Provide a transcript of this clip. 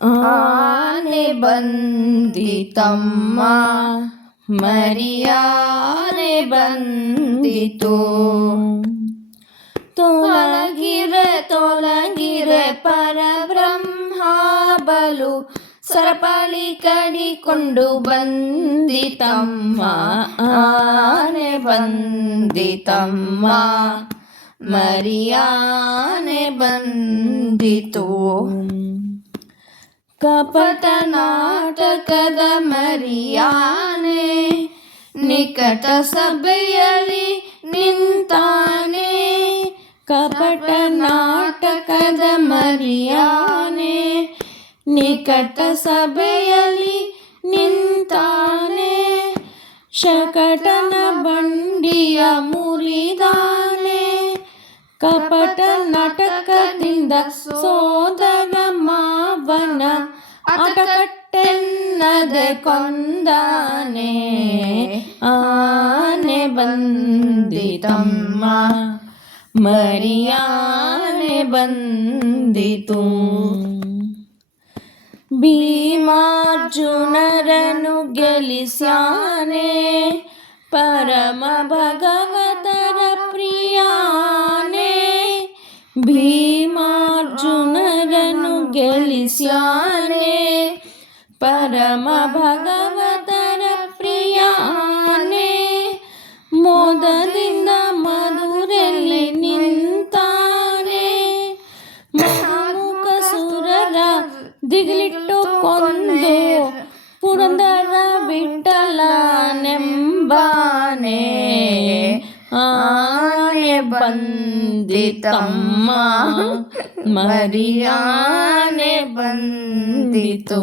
ಆನೆ ಬಂದಿತಮ್ಮ, ಮರಿಯಾನೆ ಬಂದಿತು. ತೊಲಗಿರೆ ಪರಬ್ರಹ್ಮ ಬಲು ಸರಪಳಿ ಕಡಿಕೊಂಡು ಬಂದಿತಮ್ಮ, ಆನೆ ಬಂದಿತಮ್ಮ, ಮರಿಯಾನೆ ಬಂದಿತು. ಕಪಟ ನಾಟಕದ ಮರಿಯಾನೆ ನಿಕಟ ಸಭೆಯಲ್ಲಿ ನಿಂತಾನೆ. ಕಪಟ ನಾಟಕದ ಮರಿಯಾನೆ ನಿಕಟ ಸಭೆಯಲ್ಲಿ ನಿಂತಾನೆ. ಶಕಟನ ಬಂಡಿಯ ಮುರಿದಾನೆ. ಕಪಟ ನಾಟಕದಿಂದ ಸೋದರ ಮಾವನ ಅಟಕಟ್ಟೆನ್ನದೆ ಕೊಂದಾನೆ. ಆನೆ ಬಂದಿತಮ್ಮ, ಮರಿಯಾನೆ ಬಂದಿತು. ಭೀಮಾರ್ಜುನರನು ಗೆಲಿಸ್ಯಾನೆ, ಪರಮ ಭಗವತರ ಪ್ರಿಯಾನೆ. ಭೀಮಾರ್ಜುನರನು ಗೆಲಿಸ್ಯಾನೆ, ಪರಮ ಭಗವತರ ಪ್ರಿಯಾನೆ. ಮೋದದಿಂದ ಮಧುರಲ್ಲಿ ನಿಂತಾನೆ. ಮಹಾಮುಖ ಸುರರ ದಿಗಿಲಿಟ್ಟು ಕೊಂದು ಪುರಂದರ ವಿಠಲನೆಂಬಾನೆ. ಆನೆ ಬಂದಿತಮ್ಮ, ಮರಿಯಾನೆ ಬಂದಿತು.